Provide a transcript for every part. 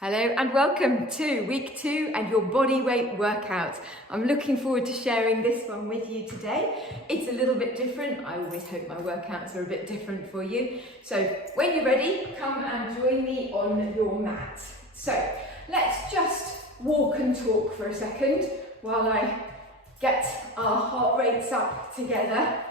Hello and welcome to week 2 and your body weight workout. I'm looking forward to sharing this one with you today. It's a little bit different. I always hope my workouts are a bit different for you. So when you're ready, come and join me on your mat. So let's just walk and talk for a second while I get our heart rates up together.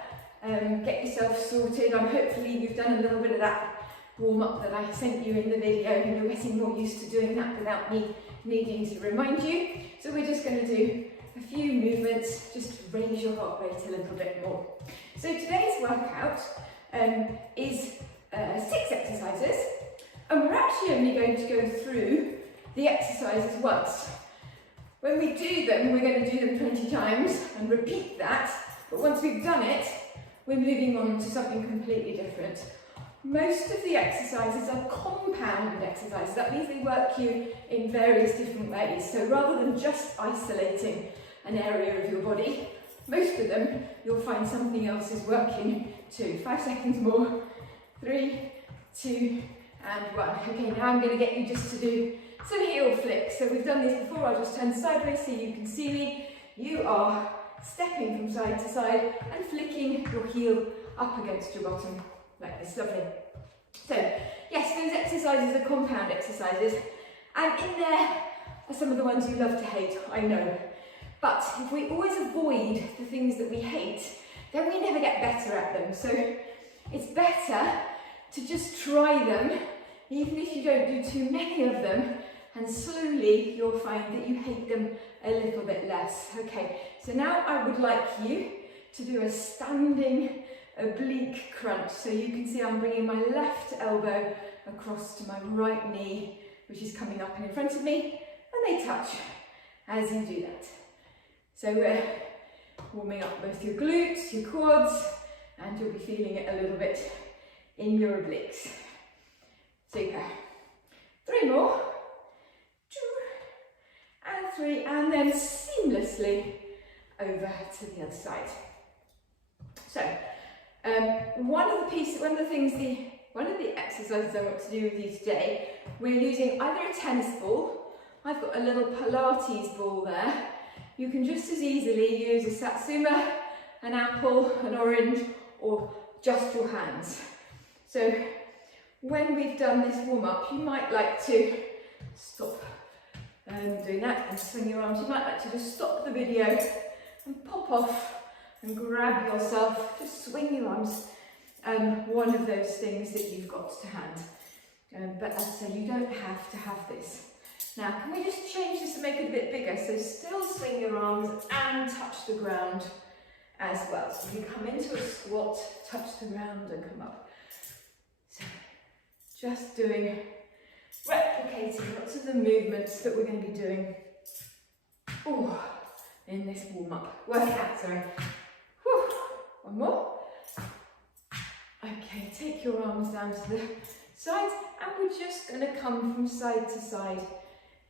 Get yourself sorted. Hopefully you've done a little bit of that warm up that I sent you in the video and you're getting more used to doing that without me needing to remind you. So we're just going to do a few movements just to raise your heart rate a little bit more. So today's workout is 6 exercises, and we're actually only going to go through the exercises once. When we do them, we're going to do them 20 times and repeat that, but once we've done it, we're moving on to something completely different. Most of the exercises are compound exercises. That means they work you in various different ways. So rather than just isolating an area of your body, most of them you'll find something else is working too. 5 seconds more. 3, 2, and 1. Okay, now I'm going to get you just to do some heel flicks. So we've done this before. I'll just turn sideways so you can see me. You are stepping from side to side and flicking your heel up against your bottom. Like this, lovely. So, yes, those exercises are compound exercises, and in there are some of the ones you love to hate, I know. But if we always avoid the things that we hate, then we never get better at them. So it's better to just try them, even if you don't do too many of them, and slowly you'll find that you hate them a little bit less. Okay, so now I would like you to do a standing oblique crunch. So you can see I'm bringing my left elbow across to my right knee, which is coming up and in front of me, and they touch as you do that. So we're warming up both your glutes, your quads, and you'll be feeling it a little bit in your obliques. Super. 3 more. 2 and 3, and then seamlessly over to the other side. So one of the exercises I want to do with you today, we're using either a tennis ball. I've got a little Pilates ball there. You can just as easily use a satsuma, an apple, an orange, or just your hands. So when we've done this warm up, you might like to stop doing that and swing your arms. You might like to just stop the video and pop off and grab yourself, just swing your arms, one of those things that you've got to hand. But as I say, you don't have to have this. Now, can we just change this and make it a bit bigger? So still swing your arms and touch the ground as well. So you come into a squat, touch the ground and come up. So just replicating lots of the movements that we're going to be doing in this warm-up workout, sorry. One more. Okay, take your arms down to the sides, and we're just going to come from side to side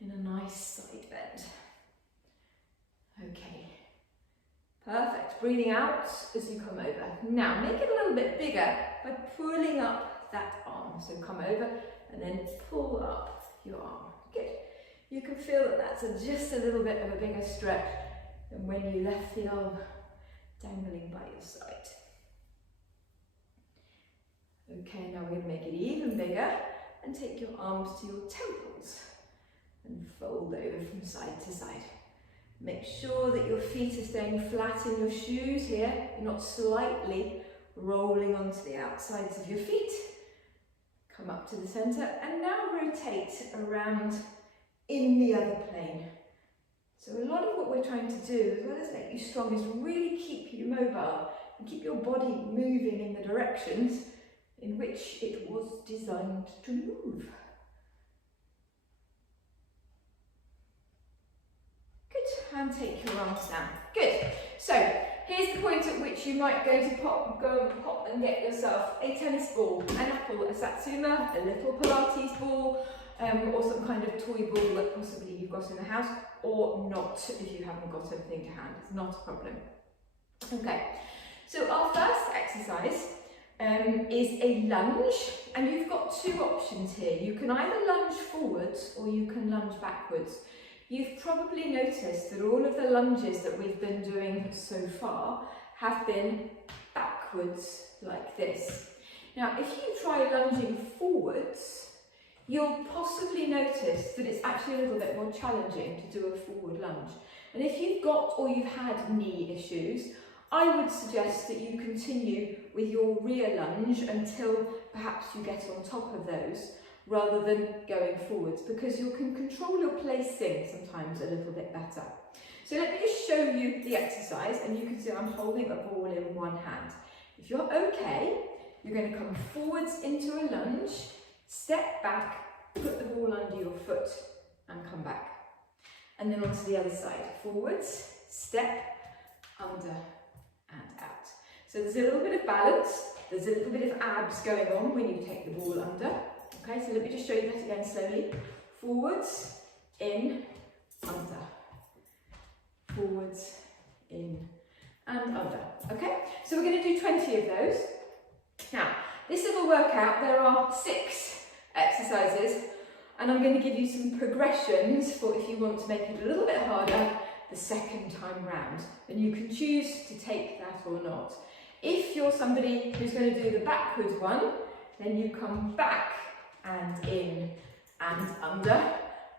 in a nice side bend. Okay, perfect. Breathing out as you come over. Now, make it a little bit bigger by pulling up that arm. So come over and then pull up your arm. Good. You can feel that that's just a little bit of a bigger stretch than when you left the arm dangling by your side. Okay, now we're going to make it even bigger and take your arms to your temples and fold over from side to side. Make sure that your feet are staying flat in your shoes here. You're not slightly rolling onto the outsides of your feet. Come up to the center and now rotate around in the other plane. So a lot of what we're trying to do, as well as make you strong, is really keep you mobile and keep your body moving in the directions in which it was designed to move. Good, and take your arms down. Good. So here's the point at which you might go and pop and get yourself a tennis ball, an apple, a satsuma, a little Pilates ball, or some kind of toy ball that possibly you've got in the house, or not if you haven't got anything to hand. It's not a problem. Okay, so our first exercise is a lunge, and you've got two options here. You can either lunge forwards or you can lunge backwards. You've probably noticed that all of the lunges that we've been doing so far have been backwards like this. Now, if you try lunging forwards, you'll possibly notice that it's actually a little bit more challenging to do a forward lunge. And if you've got or you've had knee issues, I would suggest that you continue with your rear lunge until perhaps you get on top of those, rather than going forwards, because you can control your placing sometimes a little bit better. So let me just show you the exercise, and you can see I'm holding a ball in one hand. If you're okay, you're going to come forwards into a lunge, step back, put the ball under your foot and come back. And then onto the other side, forwards, step, under and out. So there's a little bit of balance, there's a little bit of abs going on when you take the ball under. Okay, so let me just show you that again slowly. Forwards, in, under. Forwards, in and under. Okay, so we're going to do 20 of those. Now, this little workout, there are 6 exercises, and I'm going to give you some progressions for if you want to make it a little bit harder the second time round. And you can choose to take that or not. If you're somebody who's going to do the backwards one, then you come back and in and under,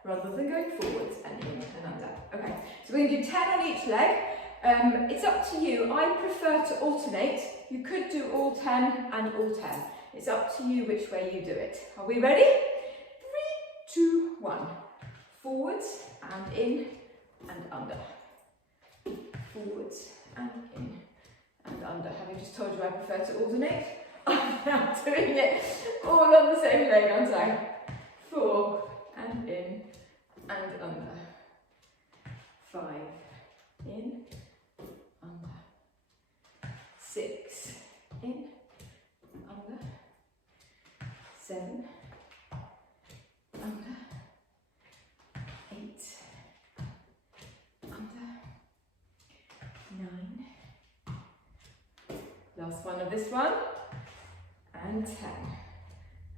rather than going forwards and in and under. Okay, so we're going to do 10 on each leg. It's up to you. I prefer to alternate. You could do all 10 and all 10. It's up to you which way you do it. Are we ready? 3, 2, 1. Forwards and in and under. Forwards and in and under. Having just told you I prefer to alternate, I'm now doing it all on the same leg, aren't I? 4 and in and under. 5 in, under. 6 in, under. 7 under. 8 under. 9. Last one of this one. And 10.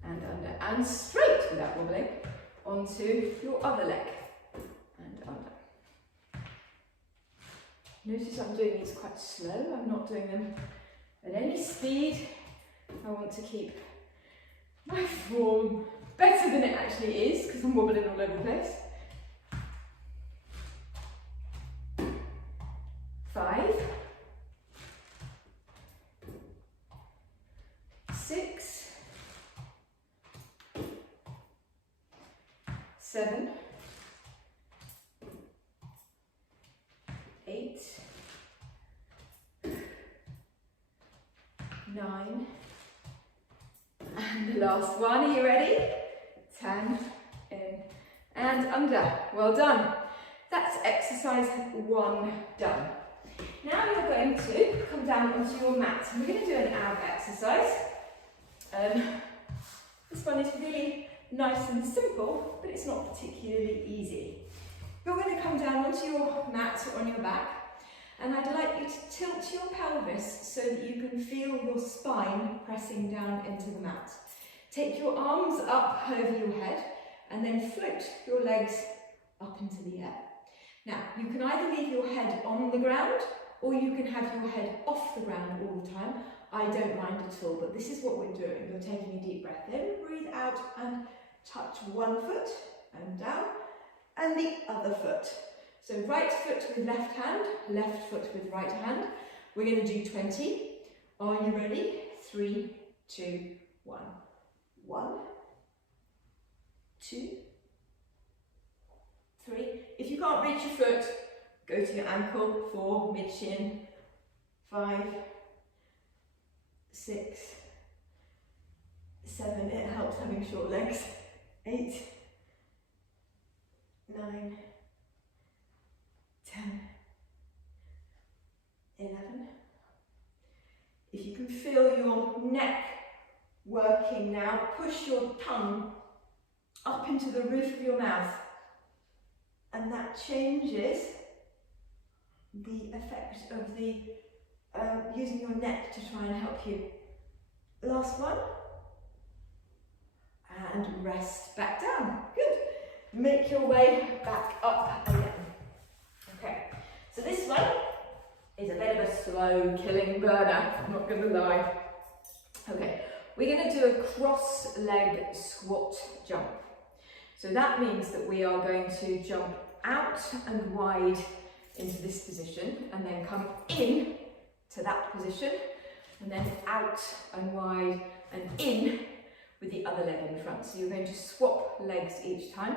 And under. And straight without wobbling onto your other leg. And under. Notice I'm doing these quite slow. I'm not doing them at any speed. I want to keep my form better than it actually is, because I'm wobbling all over the place. 5, 6, 7, 8, 9, and the last one. Are you ready? 10 in and under. Well done. That's exercise 1 done. Now you're going to come down onto your mat, and we're going to do an ab exercise. This one is really nice and simple, but it's not particularly easy. You're going to come down onto your mat or on your back, and I'd like you to tilt your pelvis so that you can feel your spine pressing down into the mat. Take your arms up over your head and then float your legs up into the air. Now, you can either leave your head on the ground or you can have your head off the ground all the time. I don't mind at all, but this is what we're doing. You're taking a deep breath in, breathe out and touch one foot and down and the other foot. So right foot with left hand, left foot with right hand. We're going to do 20. Are you ready? 3, 2, 1. 1, 2, 3. If you can't reach your foot, go to your ankle. 4, mid-shin. 5, 6, 7. It helps having short legs. 8, 9, 10, 11. If you can feel your neck working now, push your tongue up into the roof of your mouth, and that changes the effect of the using your neck to try and help you Last one. And rest back down. Good. Make your way back up again. Okay, so this one is a bit of a slow killing burner, I'm not going to lie. Okay, we're going to do a cross leg squat jump. So that means that we are going to jump out and wide into this position and then come in to that position and then out and wide and in with the other leg in front. So you're going to swap legs each time.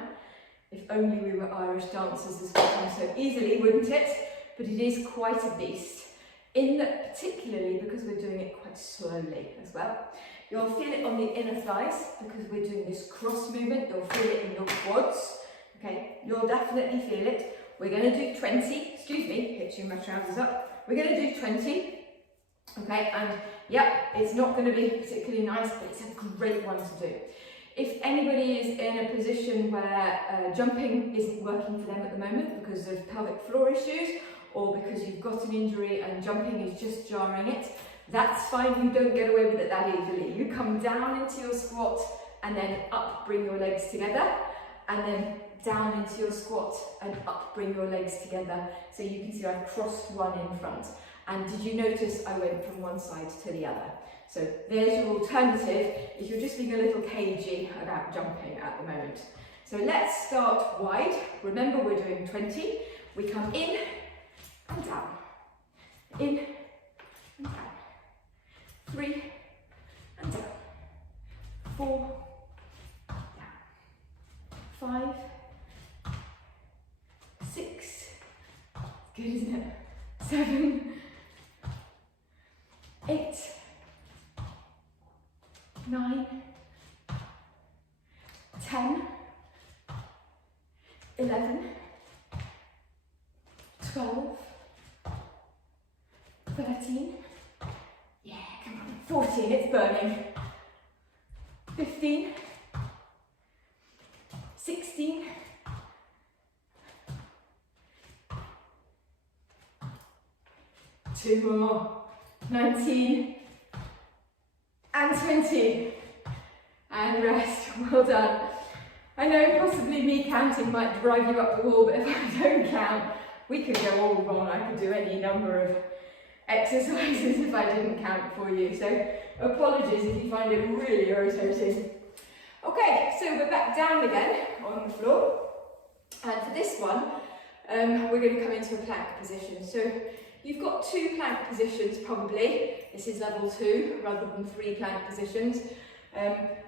If only we were Irish dancers, this would come so easily, wouldn't it? But it is quite a beast, particularly because we're doing it quite slowly as well. You'll feel it on the inner thighs because we're doing this cross movement. You'll feel it in your quads. Okay, you'll definitely feel it. We're going to do 20. Excuse me, hitching my trousers up. We're going to do 20. Okay, and yeah, it's not going to be particularly nice, but it's a great one to do. If anybody is in a position where jumping isn't working for them at the moment because of pelvic floor issues or because you've got an injury and jumping is just jarring it, that's fine. You don't get away with it that easily. You come down into your squat and then up, bring your legs together, and then down into your squat and up, bring your legs together. So you can see I've crossed one in front. And did you notice I went from one side to the other? So there's your alternative if you're just being a little cagey about jumping at the moment. So let's start wide. Remember, we're doing 20. We come in and down, in and down, 3 and down, 4, down, 5, 6, good, isn't it? 7, 8, 9, 10, 11, 12, 13, yeah, come on, 14, it's burning, 15, 16, 2 more, 19, and 20, and rest. Well done. I know possibly me counting might drive you up the wall, but if I don't count, we could go all wrong. I could do any number of exercises if I didn't count for you, so apologies if you find it really irritating. Okay, so we're back down again on the floor, and for this one, we're going to come into a plank position. So you've got 2 plank positions probably. This is level 2 rather than 3 plank positions.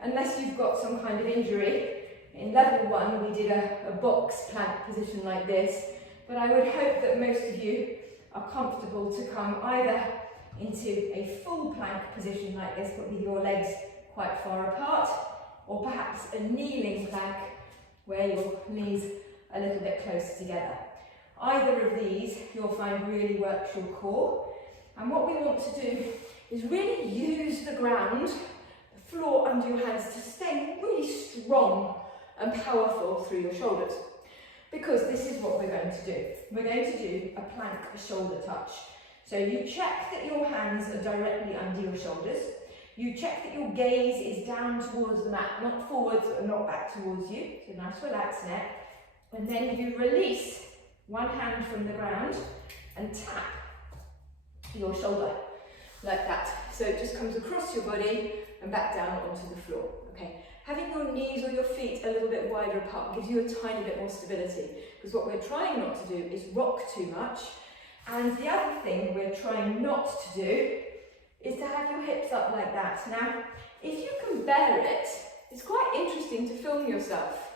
Unless you've got some kind of injury. In level 1 we did a box plank position like this, but I would hope that most of you are comfortable to come either into a full plank position like this, but with your legs quite far apart, or perhaps a kneeling plank where your knees are a little bit closer together. Either of these you'll find really works your core, and what we want to do is really use the ground, the floor under your hands, to stay really strong and powerful through your shoulders, because this is what we're going to do. We're going to do a plank shoulder touch. So you check that your hands are directly under your shoulders. You check that your gaze is down towards the mat, not forwards or not back towards you. So nice relaxed neck. And then you release one hand from the ground and tap your shoulder like that. So it just comes across your body and back down onto the floor. Okay. Having your knees or your feet a little bit wider apart gives you a tiny bit more stability, because what we're trying not to do is rock too much. And the other thing we're trying not to do is to have your hips up like that. Now, if you can bear it, it's quite interesting to film yourself,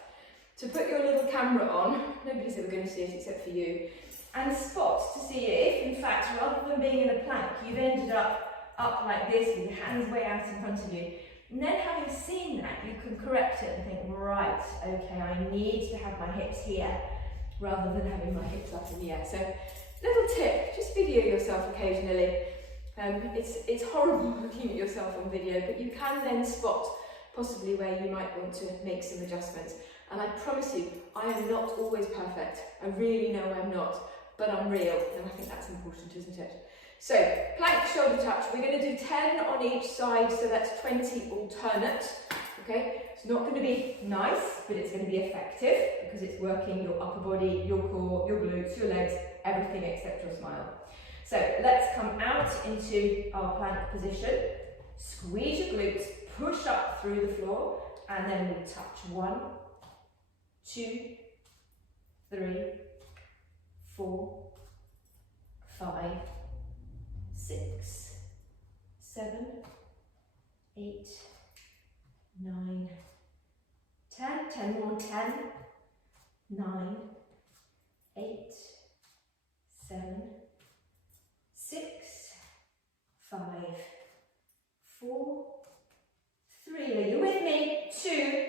to put your little camera on, nobody's ever going to see it except for you, and spot to see if, in fact, rather than being in a plank, you've ended up like this with your hands way out in front of you. And then having seen that, you can correct it and think, right, okay, I need to have my hips here, rather than having my hips up in the air. So, little tip, just video yourself occasionally. It's horrible looking at yourself on video, but you can then spot possibly where you might want to make some adjustments. And I promise you, I am not always perfect. I really know I'm not, but I'm real, and I think that's important, isn't it? So plank shoulder touch, we're going to do 10 on each side, so that's 20 alternate. Okay, it's not going to be nice, but it's going to be effective because it's working your upper body, your core, your glutes, your legs, everything except your smile. So let's come out into our plank position, squeeze your glutes, push up through the floor, and then we touch 1, 2, 3, 4, 5, 6, 7, 8, 9, 10, 10 more, 10, 9, 8, 7, 6, 5, 4, 3, are you with me? 2,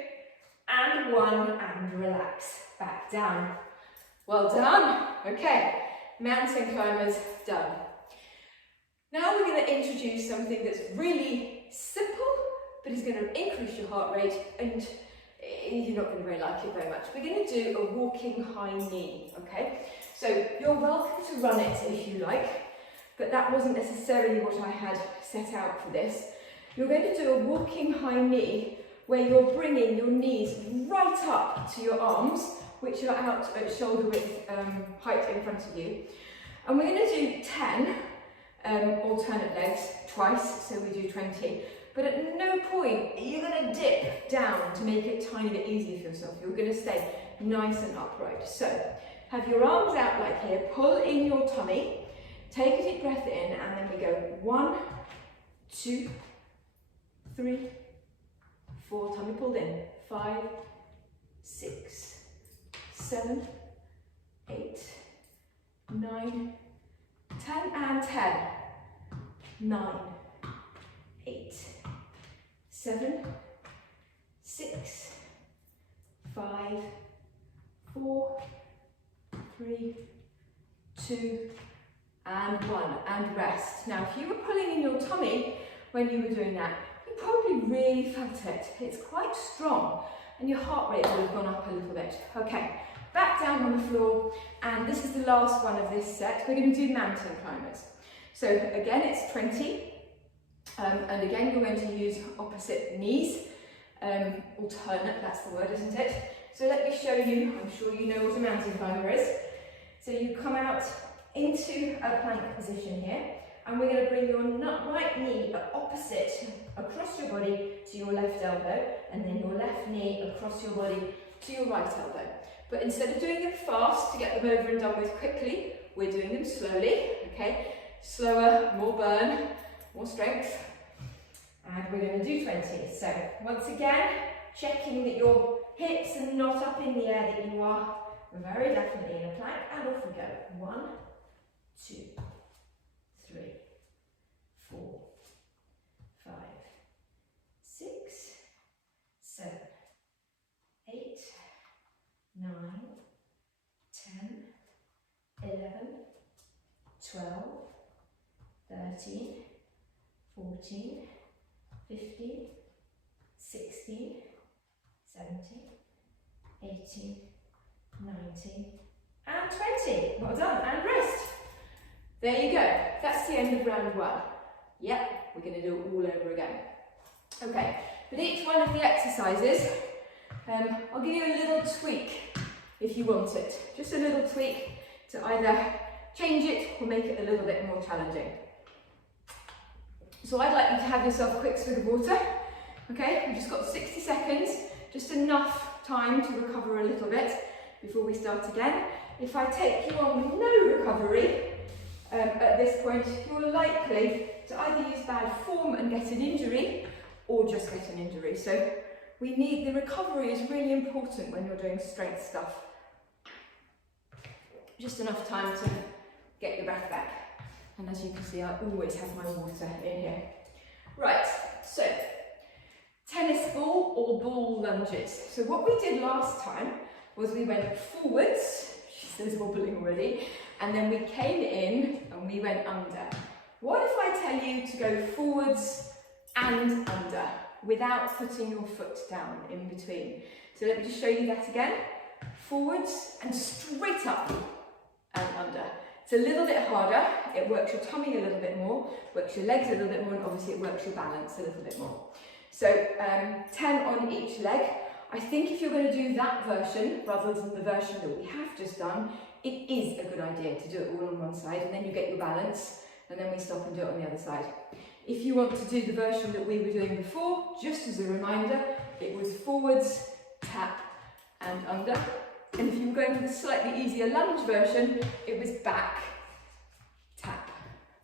and 1, and relax, back down. Well done. Okay, mountain climbers done. Now we're going to introduce something that's really simple, but is going to increase your heart rate, and you're not going to really like it very much. We're going to do a walking high knee, okay? So you're welcome to run it if you like, but that wasn't necessarily what I had set out for this. You're going to do a walking high knee where you're bringing your knees right up to your arms, which are out at shoulder width height in front of you. And we're going to do 10 alternate legs twice, so we do 20. But at no point are you going to dip down to make it a tiny bit easier for yourself. You're going to stay nice and upright. So have your arms out like here, pull in your tummy, take a deep breath in, and then we go 1, 2, 3, 4, tummy pulled in, 5, 6, 7, 8, 9, 10, and 10, 9, 8, 7, 6, 5, 4, 3, 2, and 1, and rest. Now, if you were pulling in your tummy when you were doing that, you probably really felt it. It's quite strong, and your heart rate would have gone up a little bit. Okay, back down on the floor, and this is the last one of this set. We're going to do mountain climbers. So again, it's 20, and again, you're going to use opposite knees, alternate, that's the word, isn't it? So let me show you, I'm sure you know what a mountain climber is. So you come out into a plank position here, and we're going to bring your right knee opposite across your body to your left elbow, and then your left knee across your body to your right elbow. But instead of doing them fast to get them over and done with quickly, we're doing them slowly, okay? Slower, more burn, more strength. And we're going to do 20. So once again, checking that your hips are not up in the air, that you are very definitely in a plank, and off we go. 1, 2, 3, 4, 5, 6, 7, 8, 9, 10, 11, 12, 13, 14, 15, 16, 17, 18, 19, and 20. Well done, and rest. There you go. That's the end of round 1. Yep, we're going to do it all over again. Okay, with each one of the exercises, I'll give you a little tweak if you want it. Just a little tweak to either change it or make it a little bit more challenging. So I'd like you to have yourself a quick swig of water. Okay, we've just got 60 seconds, just enough time to recover a little bit before we start again. If I take you on with no recovery at this point, you're likely to either use bad form and get an injury or just get an injury. So we need, the recovery is really important when you're doing strength stuff. Just enough time to get your breath back. And as you can see, I always have my water in here. Right, so tennis ball or ball lunges. So what we did last time was we went forwards, she says wobbling already, and then we came in and we went under. What if I tell you to go forwards and under without putting your foot down in between? So let me just show you that again. Forwards and straight up and under. It's a little bit harder. It works your tummy a little bit more, works your legs a little bit more, and obviously it works your balance a little bit more. So 10 on each leg. I think if you're going to do that version rather than the version that we have just done, it is a good idea to do it all on one side, and then you get your balance, and then we stop and do it on the other side. If you want to do the version that we were doing before, just as a reminder, it was forwards, tap, and under. And if you were going for the slightly easier lunge version, it was back, tap,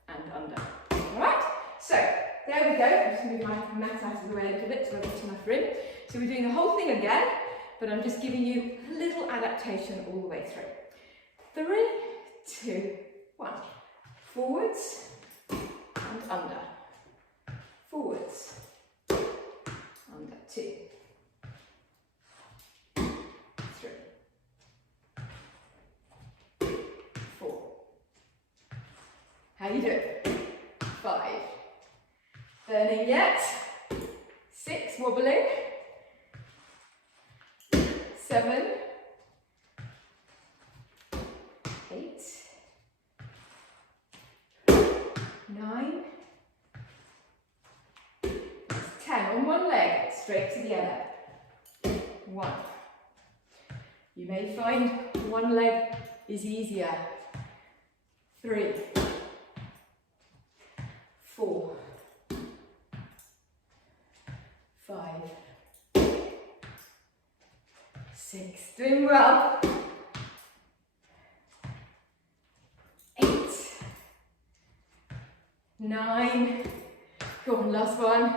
and under. All right? So, there we go. I'll just move my mat out of the way a little bit so I get enough room. So we're doing the whole thing again, but I'm just giving you a little adaptation all the way through. 3, 2, 1. Forwards and under. Forwards, under. 2, 3, 4. How you doing? 5. Burning yet? 6, wobbling. 7, 8, 9, 10. On one leg, straight to the other. 1. You may find one leg is easier. 3, 4, 5, 6. Doing well. 8, 9. Go on, last one.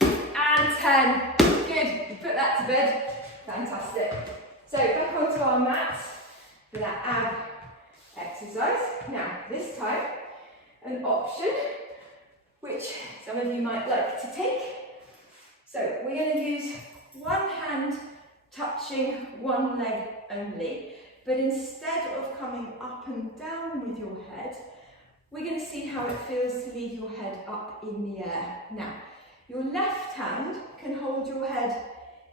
And 10. Good. You put that to bed. Fantastic. So back onto our mat for that ab exercise. Now, this time, an option which some of you might like to take. So we're going to use one hand touching one leg only, but instead of coming up and down with your head, we're going to see how it feels to leave your head up in the air. Now, your left hand can hold your head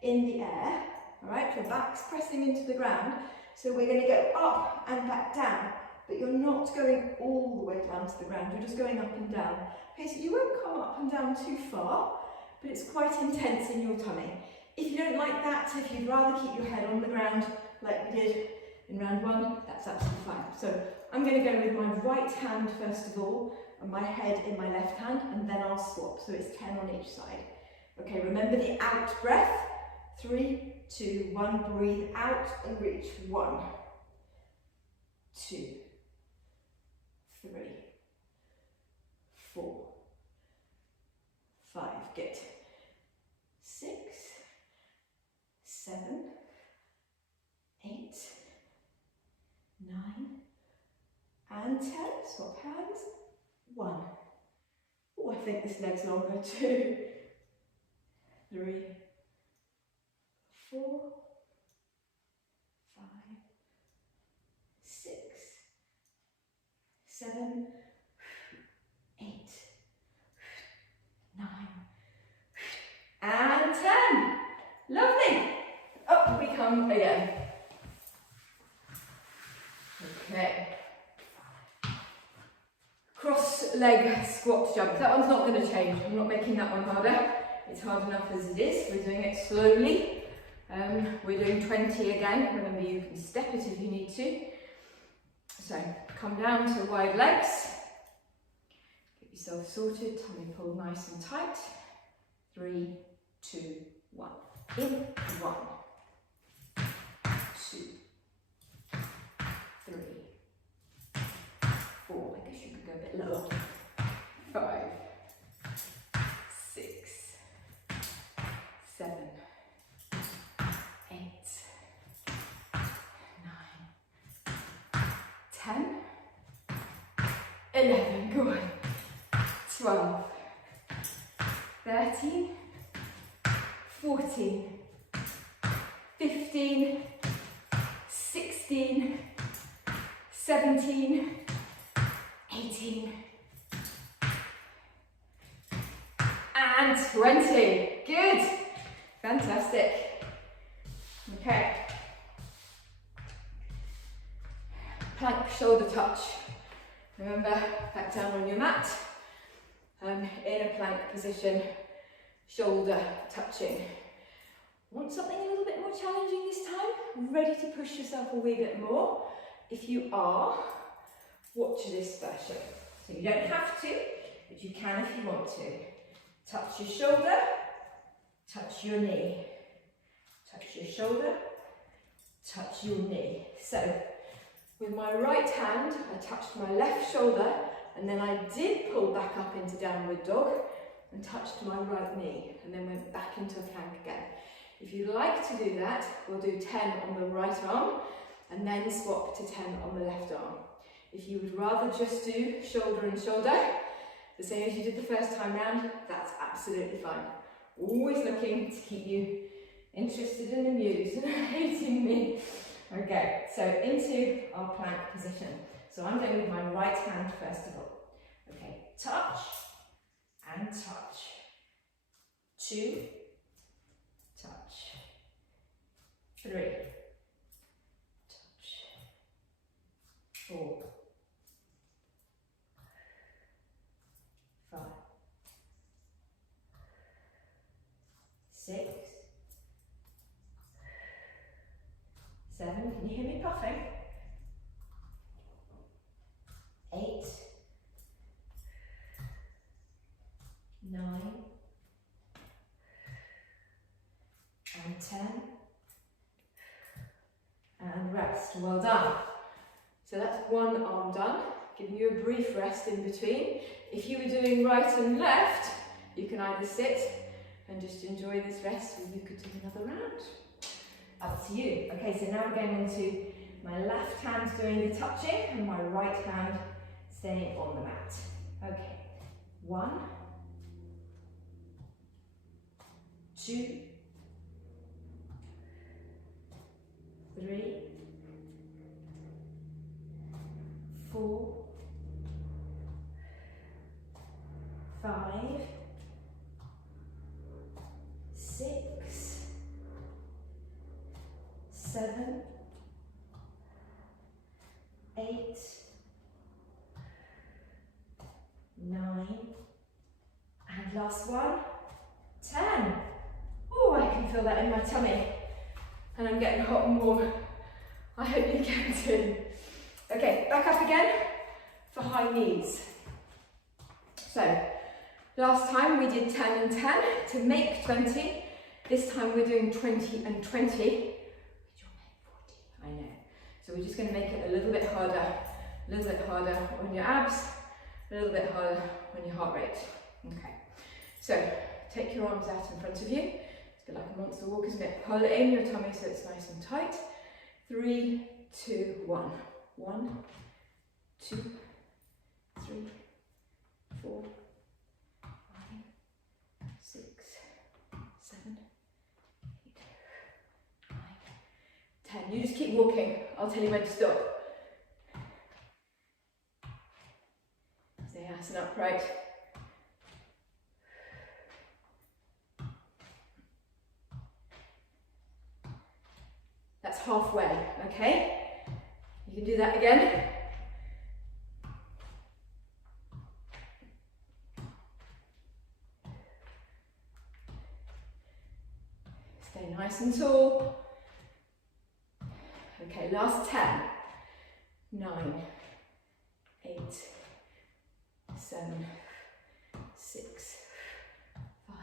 in the air, all right? Your back's pressing into the ground, so we're going to go up and back down, but you're not going all the way down to the ground, you're just going up and down. Okay, so you won't come up and down too far, but it's quite intense in your tummy. If you don't like that, if you'd rather keep your head on the ground like we did in round 1, that's absolutely fine. So I'm going to go with my right hand first of all, and my head in my left hand, and then I'll swap. So it's 10 on each side. Okay, remember the out breath. 3, 2, 1, breathe out and reach. 1, 2, 3, 4, 5, good. 6, 7, 8, 9, and 10. Swap hands. 1. Oh, I think this leg's longer. 2, 3, 4, 5, 6, 7, 8, 9, and 10. Lovely. Up we come again. Okay. Cross leg squat jump. That one's not going to change. I'm not making that one harder. It's hard enough as it is. We're doing it slowly. We're doing 20 again. Remember, you can step it if you need to. So come down to wide legs. Get yourself sorted. Tummy pulled nice and tight. 3, 2, 1. In. 1, 2, 3, 4. I guess you could go a bit lower. 5, 6, 7, 8, 9, 10, 11, go on. 12, 13, 14, 15, 16, 17, 18, and 20. Good. Fantastic. Okay. Plank shoulder touch. Remember, back down on your mat, in a plank position, shoulder touching. Want something a little bit more challenging this time? Ready to push yourself a wee bit more? If you are, watch this version. So you don't have to, but you can if you want to. Touch your shoulder, touch your knee. Touch your shoulder, touch your knee. So, with my right hand, I touched my left shoulder, and then I did pull back up into downward dog and touched my right knee, and then went back into a plank again. If you'd like to do that, we'll do 10 on the right arm, and then swap to 10 on the left arm. If you would rather just do shoulder and shoulder, the same as you did the first time round, that's absolutely fine. Always looking to keep you interested and amused and hating me. Okay, so into our plank position. So I'm doing with my right hand first of all. Okay, touch and touch. 2, touch. 3, touch. 4, 5, 6, 7, can you hear me puffing? 8, 9, and 10, and rest. Well done. So that's one arm done, giving you a brief rest in between. If you were doing right and left, you can either sit and just enjoy this rest, or you could do another round. Up to you. Okay, so now we're going into my left hand doing the touching and my right hand staying on the mat. Okay, 1, 2, 3, 4, 5, 6, 7, 8, 9, and last one, 10. Oh, I can feel that in my tummy, and I'm getting hot and warm. I hope you can too. Okay, back up again for high knees. So, last time we did 10 and 10 to make 20. This time we're doing 20 and 20. I know. So we're just going to make it a little bit harder on your abs, a little bit harder on your heart rate. Okay. So take your arms out in front of you. It's a bit like a monster walk, isn't it? Pull in your tummy so it's nice and tight. 3, 2, 1. 1, 2, 3, 4, 5, 6, 7, 8, 9, 10. You just keep walking. I'll tell you when to stop. Stay nice and upright. That's halfway, okay? You can do that again. Stay nice and tall. Okay, last 10. 9, 8, 7, 6, 5,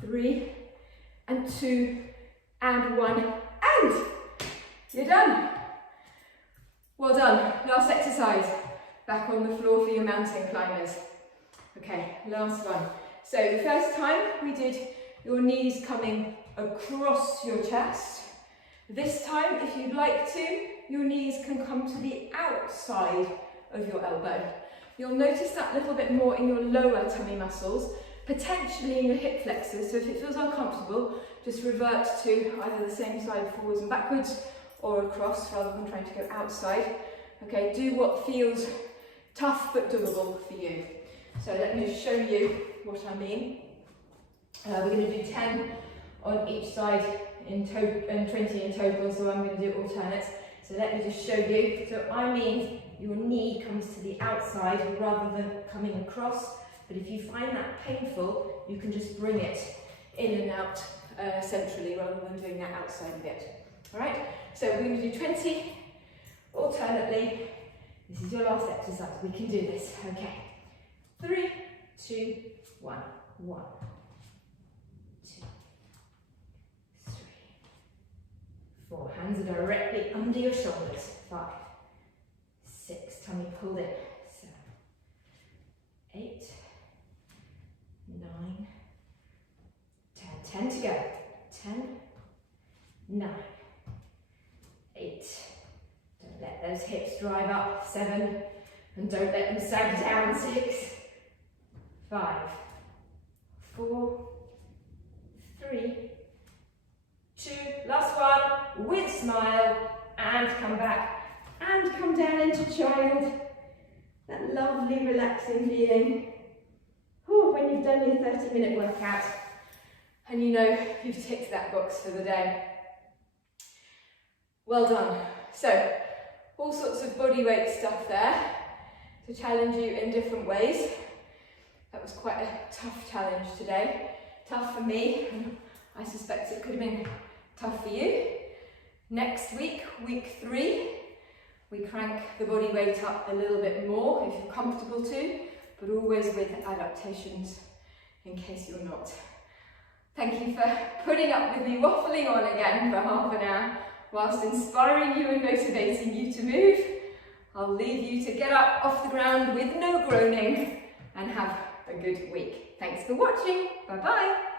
4, 3, and 2, and 1, and you're done. Well done. Last exercise. Back on the floor for your mountain climbers. Okay, last one. So the first time we did your knees coming across your chest. This time, if you'd like to, your knees can come to the outside of your elbow. You'll notice that a little bit more in your lower tummy muscles, potentially in your hip flexors. So if it feels uncomfortable, just revert to either the same side forwards and backwards or across rather than trying to go outside. Okay, do what feels tough but doable for you. So let me show you what I mean. We're going to do 10 on each side and 20 in total, so I'm going to do alternates. So let me just show you. So I mean your knee comes to the outside rather than coming across. But if you find that painful, you can just bring it in and out centrally rather than doing that outside bit. All right, so we're going to do 20 alternately. This is your last exercise. We can do this. Okay. 3, 2, 1. 1, 2, 3, 4. Hands are directly under your shoulders. 5, 6. Tummy pulled in. 7, 8, 9, 10. 10 to go. 10, 9, 8. Don't let those hips drive up. 7, and don't let them sag down. 6, 5, 4, 3, 2. Last one. With smile, and come back, and come down into child. That lovely relaxing feeling. Whew, when you've done your 30-minute workout and you know you've ticked that box for the day. Well done. So, all sorts of body weight stuff there to challenge you in different ways. That was quite a tough challenge today. Tough for me, and I suspect it could have been tough for you. Next week, week 3, we crank the body weight up a little bit more if you're comfortable to, but always with adaptations in case you're not. Thank you for putting up with me waffling on again for half an hour whilst inspiring you and motivating you to move. I'll leave you to get up off the ground with no groaning and have a good week. Thanks for watching. Bye bye.